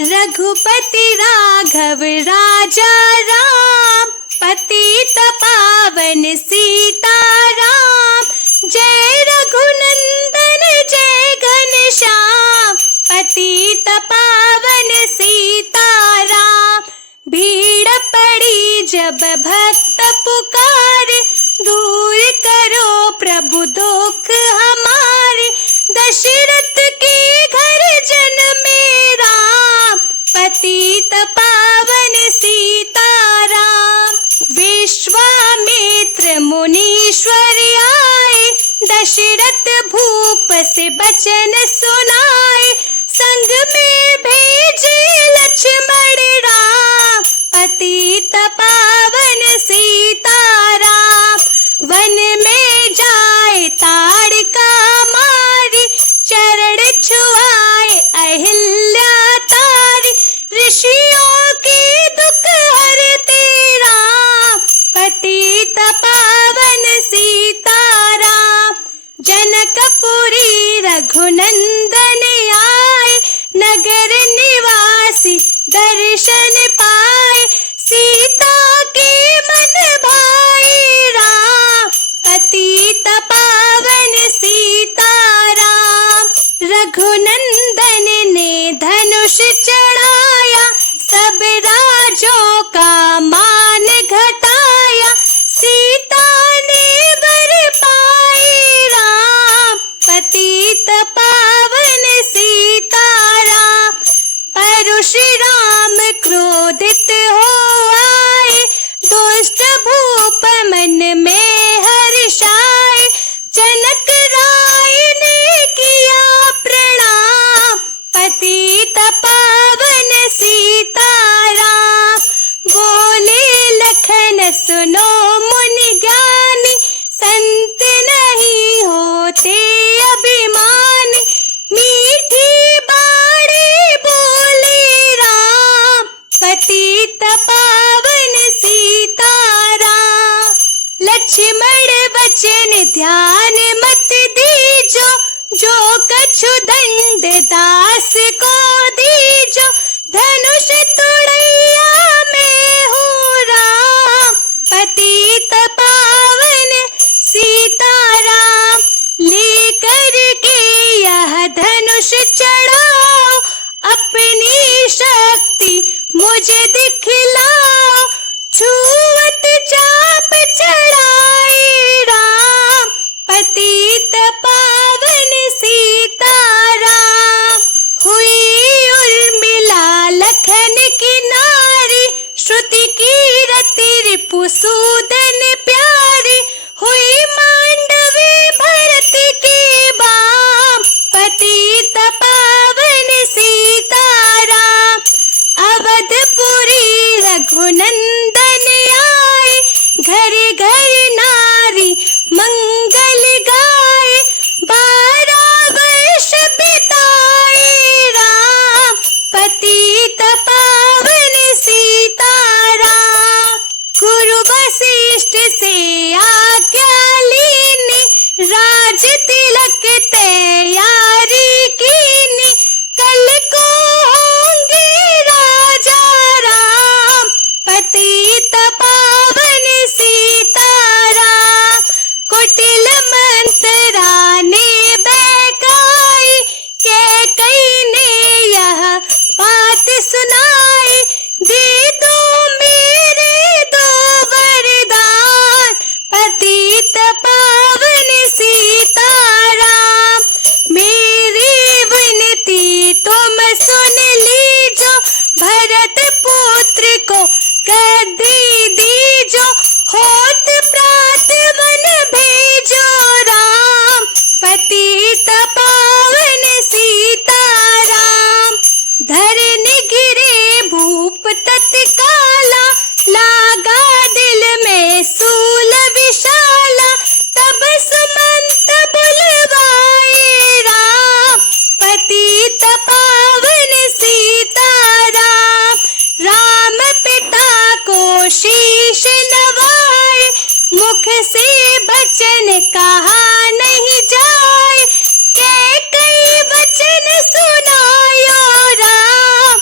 रघुपति राघव राजा राम, पतित पावन सीताराम। जय रघुनंदन जय घनश्याम, पतित पावन सीताराम। भीड़ पड़ी जब भक्त पुकारे, दूर करो प्रभु दुख हमारे। दशरथ के घर जन्मे राम, पतित पावन सीताराम। विश्वामित्र मुनीश्वर आए, दशरथ भूप से बचन सुनाए। संग में भेजे लक्ष्मण राम, पतित पावन सीताराम। वन में जाए ताड़का मारी, चरण छुआए अहिल्या तारी। ऋषियों के दुख हरते राम, पतित पावन सीताराम। जनकपुरी रघुनंदन आए, नगर निवासी दर्शन पाए। सीता के मन भाए राम, पतित पावन सीताराम। रघुनंदन ने धनुष चढ़ाया, सब राजों का मान घटाया। सीता ने वर पाए राम, पतित पावन सीताराम। परशुराम क्रोधित हो आए, दुष्ट भूप मन में हर्षाए। जनक राय ने किया प्रणाम, पतित पावन सीताराम। बोले लखन सुनो मुनि ज्ञानी, संत नहीं होते अभिमानी। मीठी बाणी बोले राम, पतित पावन सीताराम। लक्ष्मण वचन ध्यान मत दीजो, जो कछु दंड दास को दीजो। धनुष तुड़ैया में हूँ राम, पतित पावन सीताराम। लेकर के यह धनुष चढ़ाओ, अपनी शक्ति मुझे दिखलाओ। छुअत चाप चढ़ाए राम, पतित पावन सीताराम। हुई उर्मिला लखन की नारी, श्रुति की रति रिपुसूदन प्यारी। हुई मांडवी भरत के बाम, पतित पावन सीताराम। अवधपुरी रघुनंदन आए, घर घर नारी मंगल गाए। 12 वर्ष बिताए राम, पतित पावन सीताराम। गुरु वशिष्ठ से आज्ञा लीनी, राज तिलक तैयारी कीनी। कल को होंगे राजा राम, पतित पावन सीताराम। कुटिल मंत्रा ने बहकाई, कैकेयी ने यह बात सुनाई। दे दो मेरे 2 वरदान, पतित पावन सीताराम। मेरी विनती तुम सुन लीजो, भरत पुत्र को गद्दी दीजो। होत प्रात वन भेजो राम, पतित पावन सीताराम। धरनी गिरे भूप तत्काला, लागा दिल में सूल विशाला। तब सुमंत बुलवाए राम, पतित पावन सीताराम। राम पिता को शीश नवाए, मुख से बचन कहा नहीं जाए। कैकेयी वचन सुनायो राम,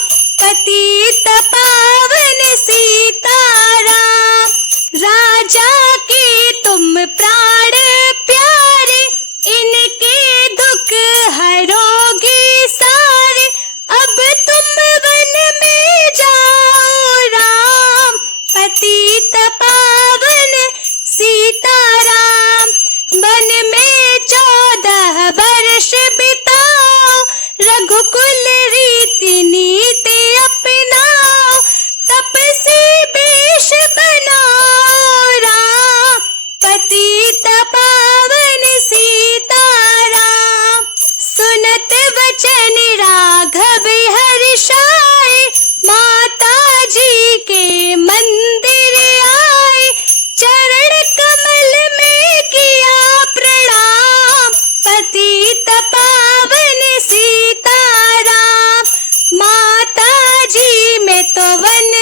मैं तो वन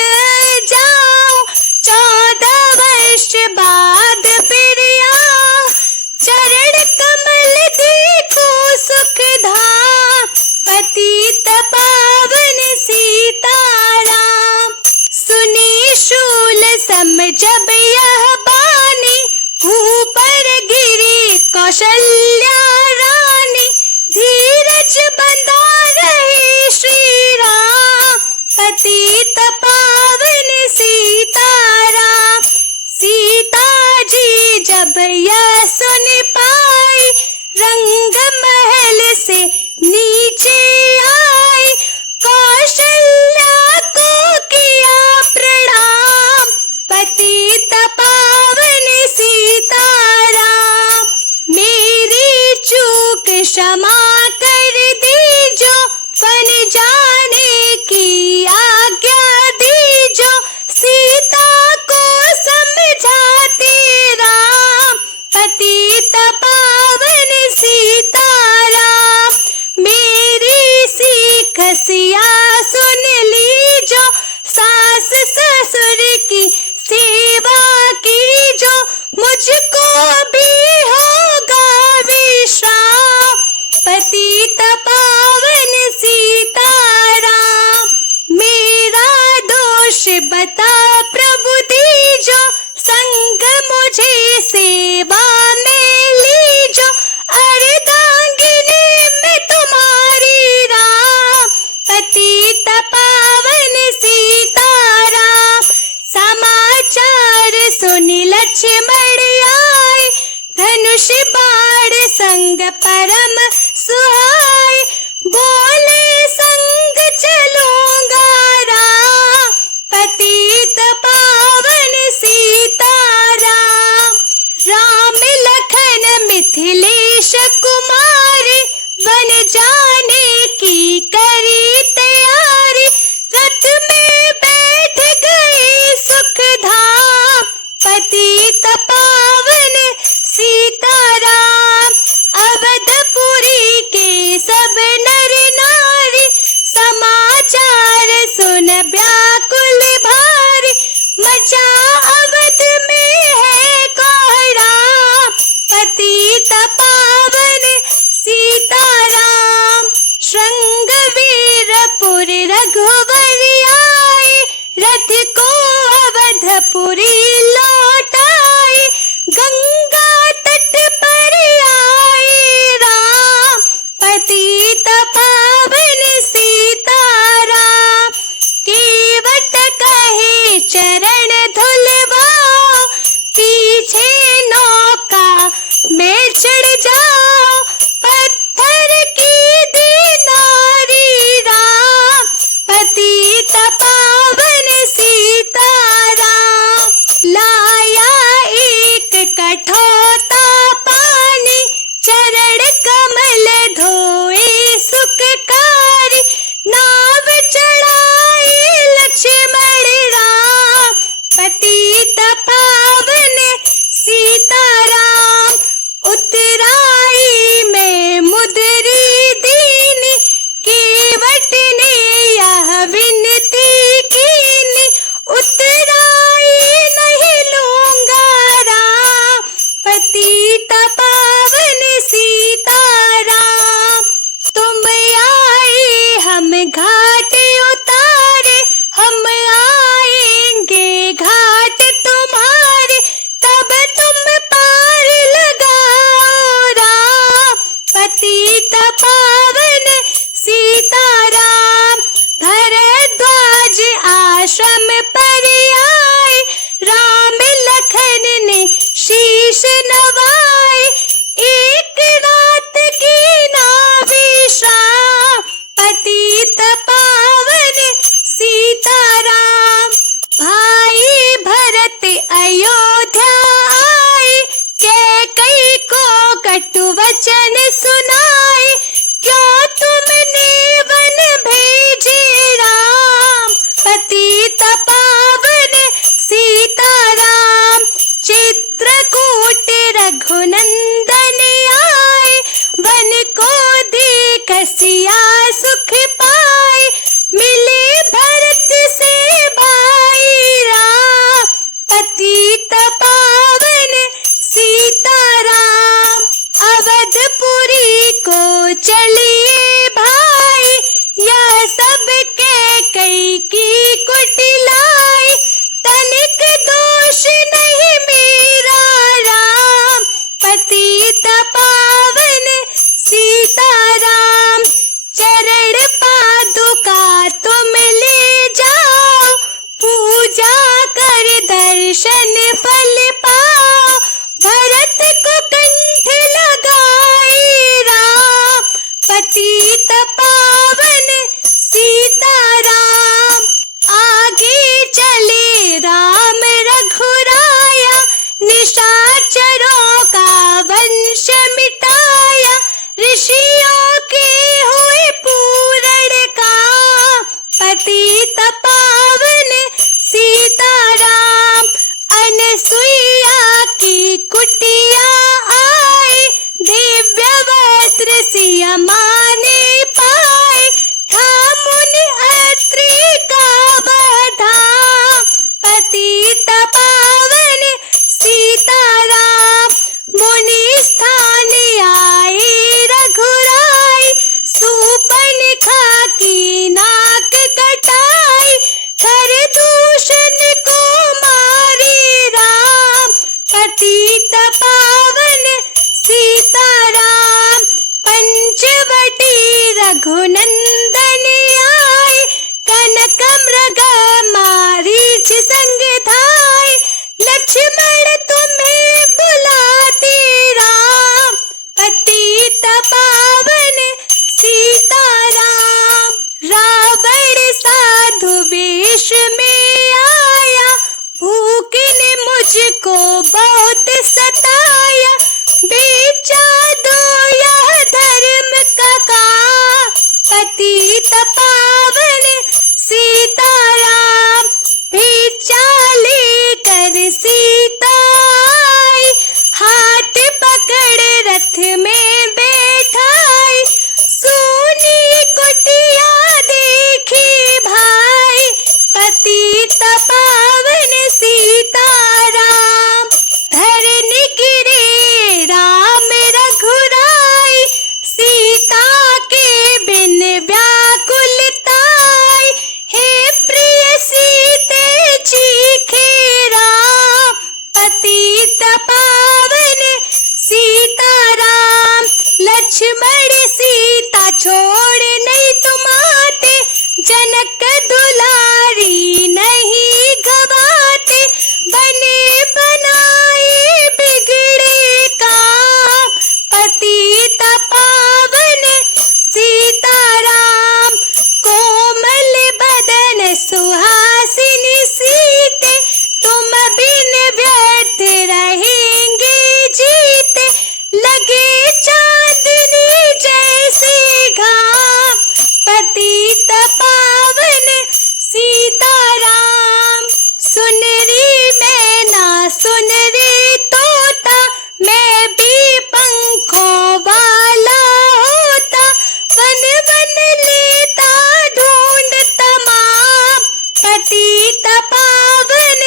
जाऊं, 14 वर्ष बाद फिर आऊं, चरण कमल देखो सुख धाम, पतित पावन सीताराम। सुनी शूल सम जब यह बानी, ऊपर गिरी कौशल्या रानी, धीरज बंधा रहे श्री राम, पतित पावन सीताराम। सीता जी जब यह सुन पाई, रंग महल से नीचे आई, कौशल्या को किया प्रणाम, पतित पावन सीताराम। मेरी चूक क्षमा कर दीजो, वन जाने की आज्ञा दीजो, सीता को समझाते राम, पतित पावन सीताराम। मेरी सीख सिया सुन लीजो, सास ससुर की सेवा कीजो, मुझको भी होगा विश्राम, पतित पावन सीताराम। मेरा दोष बता प्रभु दीजो, संग मुझे सेवा में लीजो, अर्धांगिनी में तुम्हारी राम, पतित पावन सीताराम। समाचार सुन लक्ष्मण आए, धनुष बाण संग परम सुहाए, बोले संग चलूंगा राम, पतित पावन सीताराम। राम लखन मिथिलेश कुमारी, वन जाने की करी तैयारी, रथ में बैठ गए सुख धाम, पतित पावन सीताराम। अवधपुरी के सब नर नारी, समाचार सुन व्याकुल भारी, मचा अवध में है कोहराम, पतित पावन सीताराम। श्रृंगवीरपुर रघुवर आए, रथ को अवधपुरी लौटाए, गंगा तट पर आए राम, पतित पावन सीताराम। केवट कहे चरण धुलवाओ, पीछे नौका में चढ़ जाओ, पत्थर की दीनारी राम, पतित पावन सीताराम। लाया एक कठोता पानी, चरण कमल धोए सुखकारी, नाव चढ़ाई लक्ष्मण राम, पतित पावन सीताराम। उतराई में मुदरी दीनी, केवट ने यह विनती कीनी, उतराई नहीं लूंगा राम, पतित पावन सीताराम। तुम आए हम घाट उतारे, हम आएंगे घाट तुम्हारे, तब तुम पार लगाओ राम, पतित पावन सीताराम। भरद्वाज आश्रम पर आए, राम लखन ने शीश नवाए, एक रात की ना विश्राम, पतित पावन सीताराम। भाई भरत अयोध्या आए, कैकई को कटु वचन सुनाए, क्यों तुमने वन भेजे राम, पतित दर्शन फल पाओ, भरत को कंठ लगाई राम, पतित पावन सीताराम। आगे चले राम रघुराया, निशाचरों का वंश मिटाया, ऋषियों के हुए पूर्ण काम, पतित पावन सीताराम। अनसुईया की कुटिया आए, दिव्य वस्त्र सिया माने पाए, था मुनि अत्रि का बधाम, पतित पावन सीताराम। मुनि स्थान आए रघुराई, सूर्पनखा की नाक कटाई, कर दूषण को मारे राम, पतित पावन सीताराम। पंचवटी रघुनंदन आए, कनक मृग मारीच संग धाय, लक्ष्मण तुम्हें बुलाते राम, पतित पावन सीताराम। रावण साधु वेश में आया, भूख ने मुझको बहुत सताया, बेचा दो यह धर्म का काम, पतित पावन सीताराम। भेजा लेकर सीता आई, हाथ पकड़ रथ में बैठाई, सोनी कुटिया देखी भाई, पतित पावन सीताराम। धरन गिरे राम रघुराई, सीता के बिन व्याकुलताई, हे प्रिय सीते चीखे राम, पतित पावन सीताराम। लक्ष्मण सीता छोड़ नहीं तुम आते, जनक दुलारी नहीं गवाते, बने बनाए बिगड़े काम, पतित पावन सीताराम। कोमल बदन सुहासिनी सीते, तुम बिन व्यर्थ रहेंगे जीते, लगे चांदनी जैसे घाम, पतित पावन सीताराम। सुन रे मैना सुन रे तोता, मैं भी पंखों वाला होता, वन वन लेता ढूंढ तमाम, पतित पावन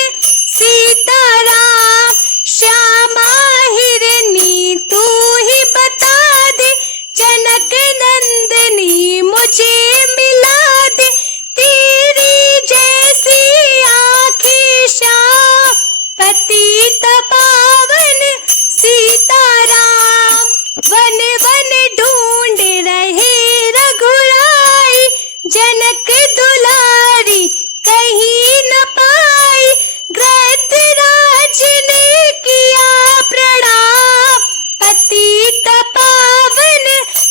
सीताराम। श्यामा हिरनी तू ही बता दे, जनक नंदनी मुझे मिला दे, तेरी जैसी आँखें श्याम, पतित पावन सीताराम। वन वन ढूंढ रहे रघुराई, जनक दुलारी कहीं न पाई, गृधराज ने किया प्रणाम, पतित पावन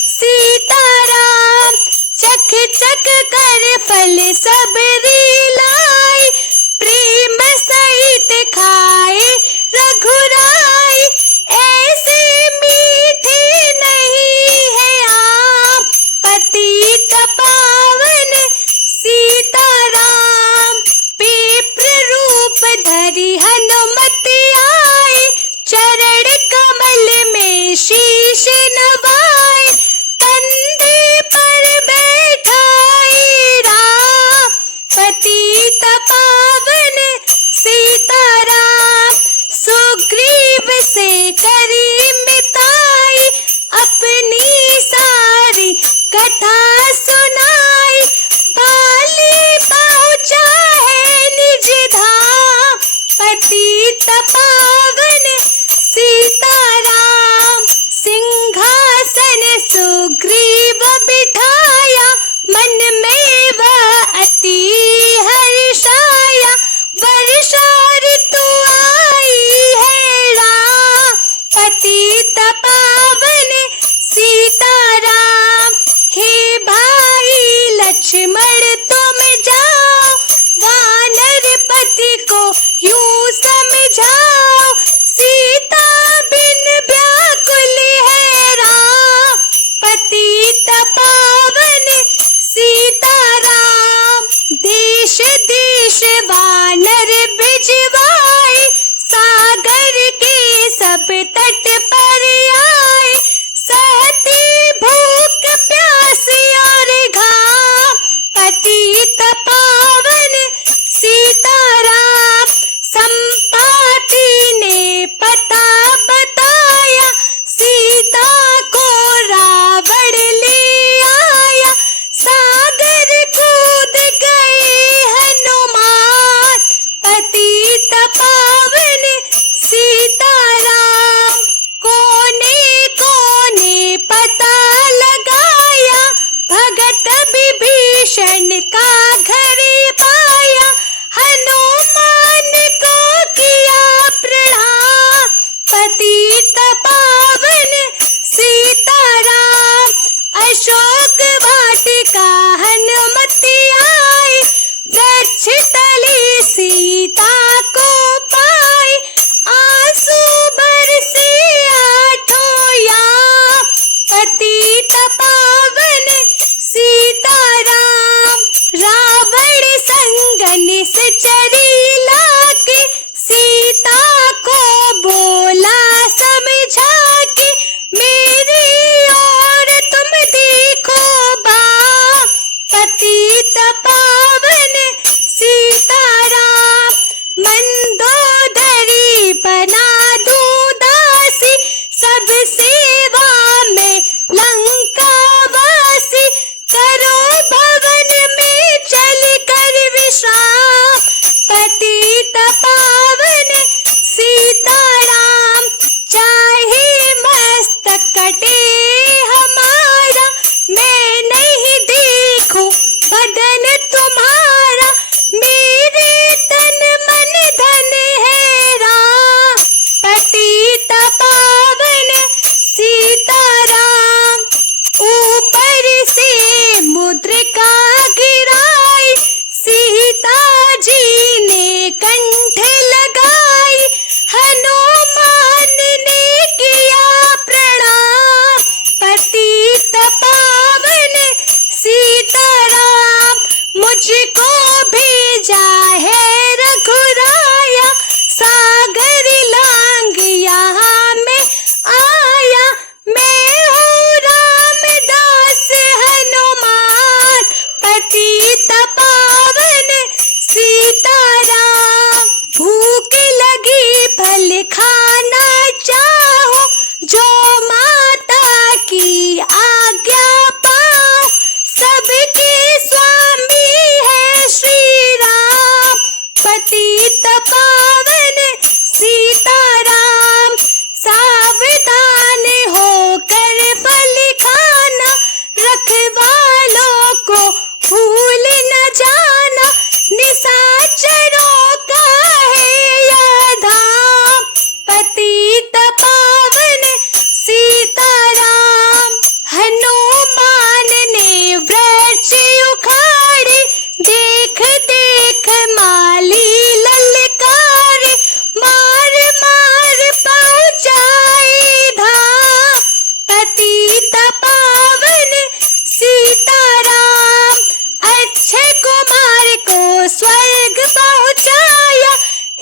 सीताराम। चख चख कर फल सब लाई, प्रेम सहित खाए रघुराई, ऐसे मीठे नहीं है आम, पतित पावन सीताराम। विप्र रूप धरि हनुमत आए, चरण कमल में शीश नवाए, कंधे पर बैठाए राम, पतित पावन सीताराम। सुग्रीव से करी मिताई, अपनी सारी कथा सुनाई, पाली पहुँचा है निज धाम, पतित पावन सीताराम। सिंहासन सुग्रीव बिठाया, मन में वह अति हर्षाया, वर्षा ऋतु वानर भिजवाए, सागर के सब तट पर आए। सहती भूख प्यास और घाम, पतित पावन सीताराम। संपाति ने पता बताया, सीता को रावण ले आया। सागर कूद गए हनुमान, पतित पावन सीताराम। कोने कोने पता लगाया, भगत विभीषण का घर पाया। हनुमान को किया प्रणाम, पतित पावन सीताराम। अशोक वाटिका हनुमति आए, वृक्ष तले सीता को पाए। आंसू बरसे आठों याम, पतित पावन सीताराम। रावण संगन से चरी लाके, सीता को बोला समझा के। मेरी ओर तुम देखो बाम, पतित पावन सीताराम। मंदोदरी बना दूं दासी, सब सेवा में लंका वासी। करो भवन में चल कर विश्राम, पतित पावन सीताराम। चाहे मस्तक कटे हमारा, मैं नहीं देखूं बदन तुम्हारा। मेरे तन मन धन है राम, पतित पावन सीताराम। ऊपर से मुद्रिका गिराई, सीता जी ने कंठ लगाई। हनुमान ने किया प्रणाम, पतित पावन सीताराम। मुझको भेजा है रघुराया, सागर लांग यहाँ में आया। मैं हूँ रामदास हनुमान, पतित पावन सीताराम। भूख लगी फल खाना चाहो, जो माता की आज्ञा पाओ। सबके स्वामी है श्री राम, पतित पावन सीताराम। सावधान होकर फल खाना, रखवालों को भूल न जाना। निशाचरों का है यह धाम, पतित पावन सीताराम। हनुमान ने वृक्ष उखाड़े, देख देख माली ललकारे। मार मार पहुँचाए धाम, पतित पावन सीताराम। अक्षय कुमार को स्वर्ग पहुँचाया,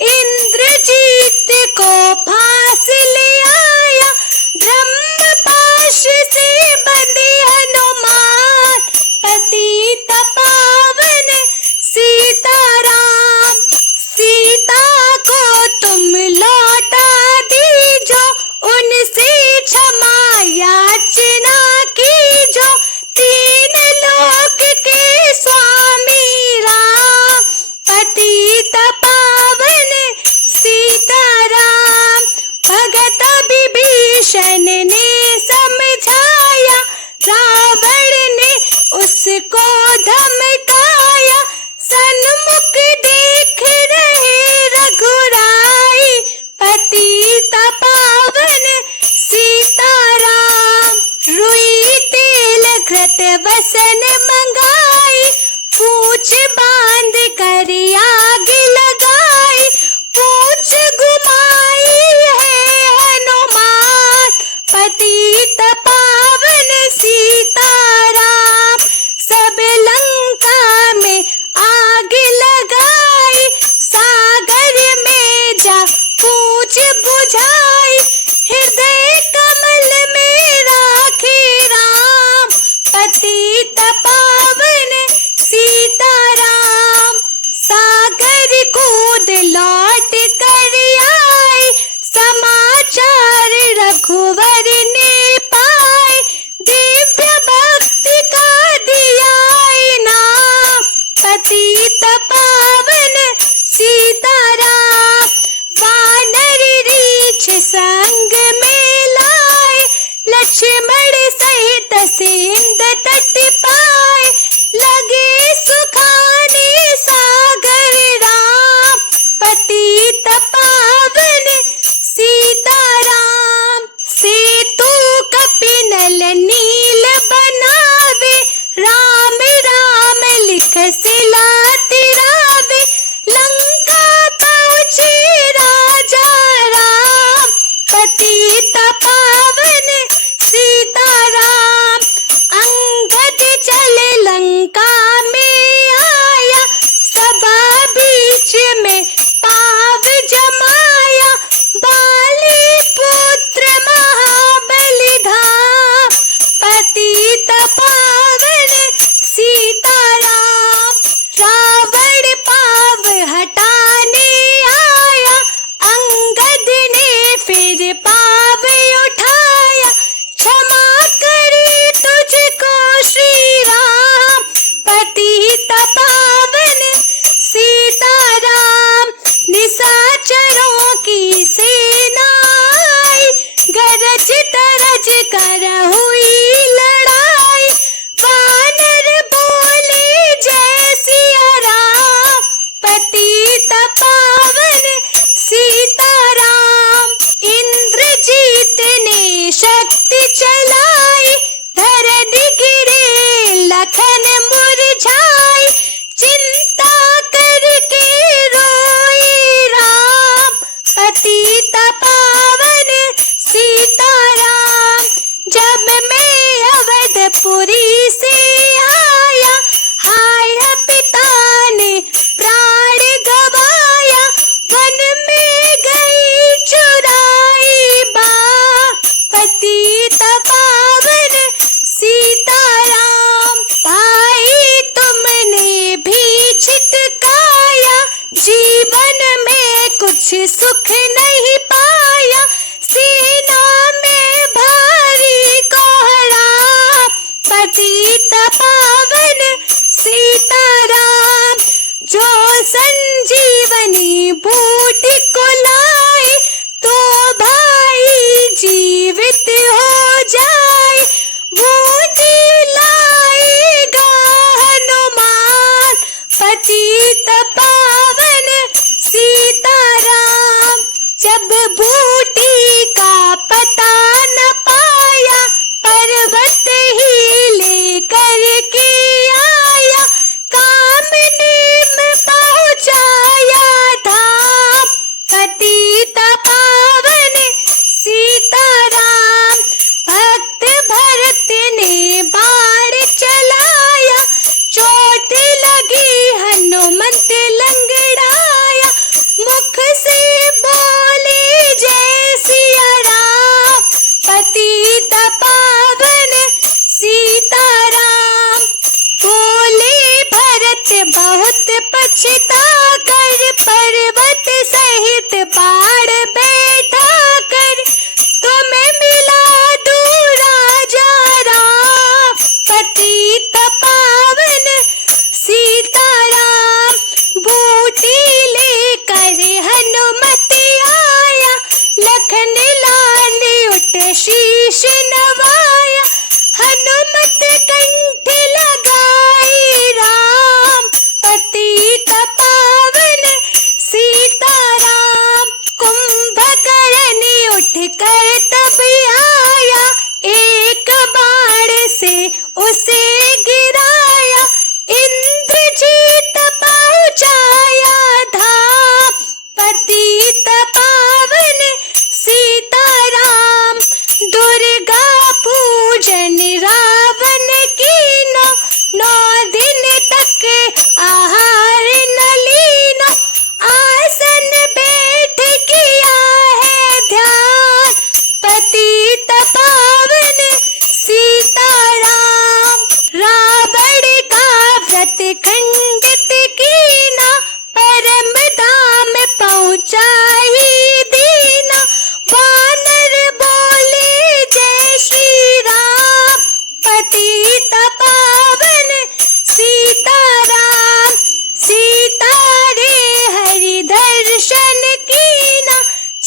इंद्रजीत को फांस ले आया। ब्रह्मपाश से बंधे हनुमान, पतित पावन सीताराम। सीता को तुम लौटा दीजो, उनसे क्षमा याचना कीजो। तीन लोक के स्वामी राम, पतित पावन सीताराम। भगत विभीषण ने समझाया, रावण ने उसको धमकाया। सन्मुख देख रहे रघुराई, पतित पावन सीताराम। रुई तेल घृत वसन मंगाई, पूछ बांध कर आग लगाई। पूछ घुमाई है हनुमान, पतित पावन सीताराम। सब लंका में आग लगाई, पतित पावन सीताराम। वानर रीछ संग में लाए, लक्ष्मण सहित सिंध तट पाए। लगे सुखाने सागर राम, पतित पावन सीताराम। सेतु कपिनल नील बनावे, राम राम लिख सिला तिरावे। लंका पहुँचे राजा राम, पतित पावन सीताराम। अंगद चले लंका में आया, सभा बीच में पाव जमाया। बाली पुत्र महाबली धाम, पतित पावन सीताराम। रावण पाव हटाने आया, अंगद ने फिर पाव उठाया। क्षमा करे तुझको श्री राम, पतित पावन सीताराम। निशाचरों की सेना आई, गरज तरज कर हुई लड़ाई। वानर बोले जय सिया राम, पतित पावन सीताराम। इंद्रजीत ने शक्ति चलाई, धरनी गिरे लखन मुरझाई। चिंता करके रोए राम, पतित पावन सीताराम। जब मैं अवधपुरी से आया, हाय पिता ने प्राण गवाया। वन में गई चुराई बा, पतित पावन सीताराम। भाई तुमने भी छिटकाया, जीवन में कुछ सुख नहीं पाया। सेना में भारी कोहराम, पतित पावन सीताराम। जो संजीवनी बूटी को लाए, तो भाई जीवित हो जाए। बूटी लाएगा हनुमान, पतित पावन सीताराम। जब बूटी का पता न पाया, पर्वत ही लेकर के आया। कामनी में पहुँचाया धाम, पतित पावन सीताराम। भक्त भरत ने बाण चलाया, चोट लगी हनुमंत लंगड़ाया। मुख से बोले जय सिया राम, पतित पावन सीताराम। बोले भरत बहुत पछता कर, पर्वत सहित बाण बैठा कर। तुम्हें मिला दूँ राजा राम, पतित पावन सीताराम। बूटी लेकर हनुमत आया, लखन लाल उठ शीश नवाया। हनुमत कंठ लगाई राम, पतित पावन सीताराम। कुंभकर्ण उठ कर तब आया, एक बाण से उसे गिराया। इंद्रजीत पहुँचाया धाम, पतित पावन सीताराम। दुर्गा पूजन रावण की नौ दिन तक आहार न लीनो। आसन बैठ किया है ध्यान,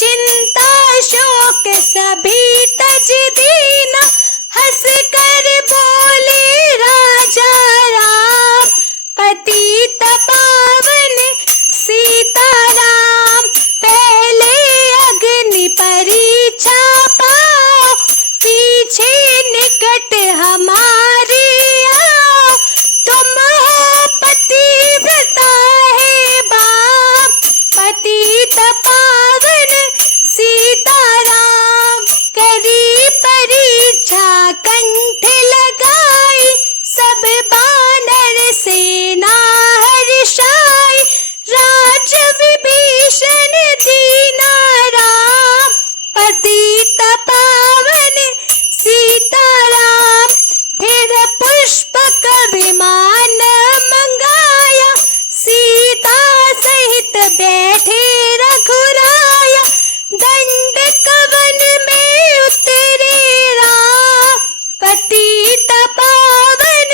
चिंता शोक सभी तज दीना, हंस कर बोले राजा राम। पतित पावन सीताराम, पहले अग्नि परीक्षा पाओ, पीछे निकट हमारी आओ। तुम हो पतिव्रता है बाप, पतित पावन सीताराम। करी परीक्षा कंठ लगाई, सब बानर सेना हर्षाई। राज विभीषण दीना राम, पतित पावन सीताराम। फिर पुष्पक विमान मंगाया, सीता सहित बैठे रघुराया। दंड कवन में उतरे राम, पतित पावन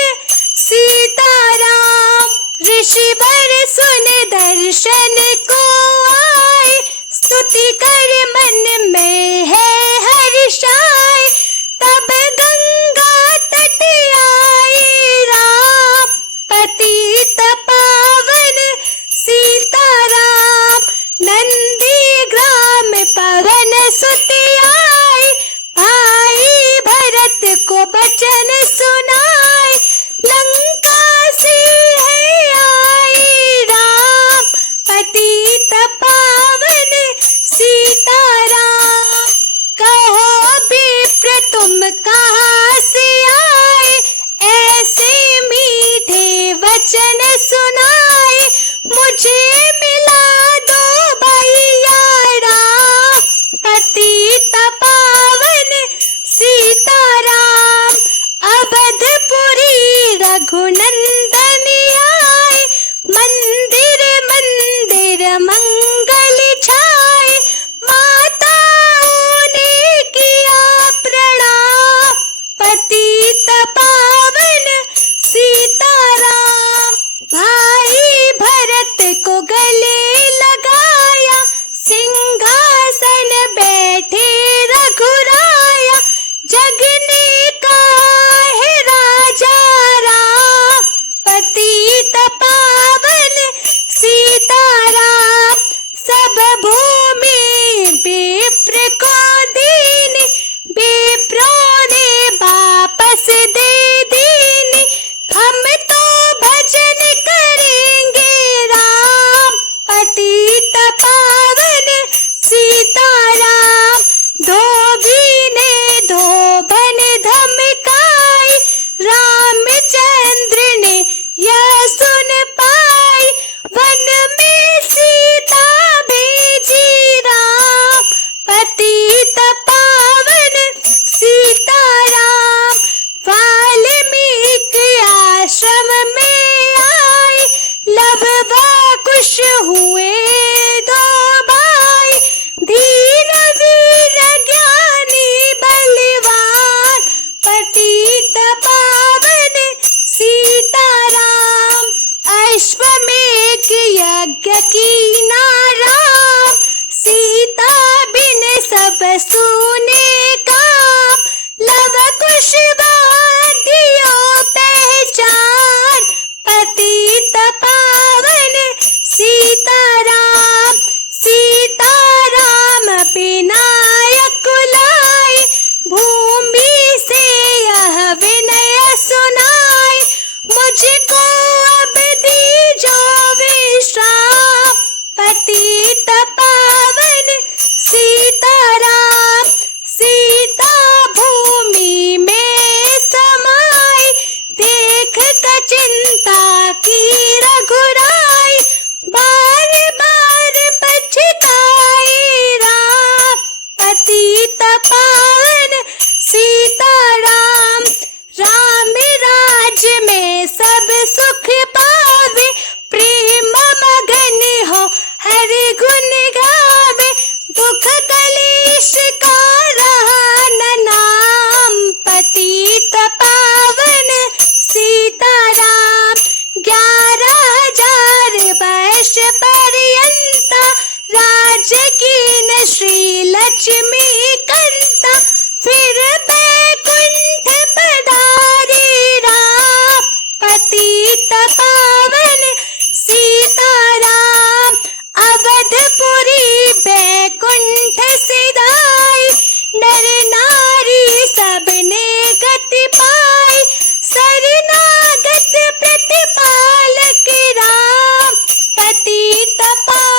सीताराम। ऋषिवर सुन दर्शन को आए, स्तुति कर मन में है हर्षाए। तब गंगा तट आए राम, पतित पावन सीताराम। नंदी ग्राम पवन सुत आए, भाई भरत को वचन सुनाए। लंका से है आए राम, पतित पावन सीताराम। कहो विप्र तुम कहाँ से आए, ऐसे मीठे वचन सुनाए। मुझे मिला दो भैया राम, पतित पावन सीताराम। अवधपुरी रघुनंदन आए, मंदिर मंदिर मंगल छाए। माताओं ने किया प्रणाम, पतित पावन सीताराम। भाई भरत को गले लगाया, सिंहासन बैठे रघुराया। जगने का है राजा राम, पतित पावन सीताराम। सब भूमि विप्र को दीनी, विप्रों ने वापस दे दीनी। हम तो भजन करेंगे राम, पतित पावन सीताराम। धोबी ने धोबन धमकाई, रामचंद्र ने यह सुन पाई। वन में सीता भेजी राम, पतित पावन सीताराम। वाल्मीकि आश्रम में आए, लव कुश हुए दो भाई। धीर वीर ज्ञानी बलवान, पतित पावन सीताराम। अश्वमेध यज्ञ कीना राम, सीता बिन सब सुने काम। लव कुश वाद्यों पहचान, पतित पावन सीताराम। सीताराम विनायक लाए, भूमि से यह विनय सुनाए। मुझको अब दीजो विश्राम, पतित पावन सीताराम। सीता भूमि में समाई, देख कर चिंता की रघुराई। बार बार पछताए राम, पतित पावन सीताराम। राम राज में सब सुख पावे, प्रेम मगन हो हर गुण गावे। दुख कलेश का रहा न नाम, पतित पावन सीताराम। 11,000 वर्ष पर्यंत राज कीन श्री लक्ष्मी कंता फिर बैकुंठ पधारे राम पतित पावन सीताराम अवधपुरी बैकुंठ सिधाई नर नारी सबने गति पाई शरणागत प्रतिपालक राम पतित पावन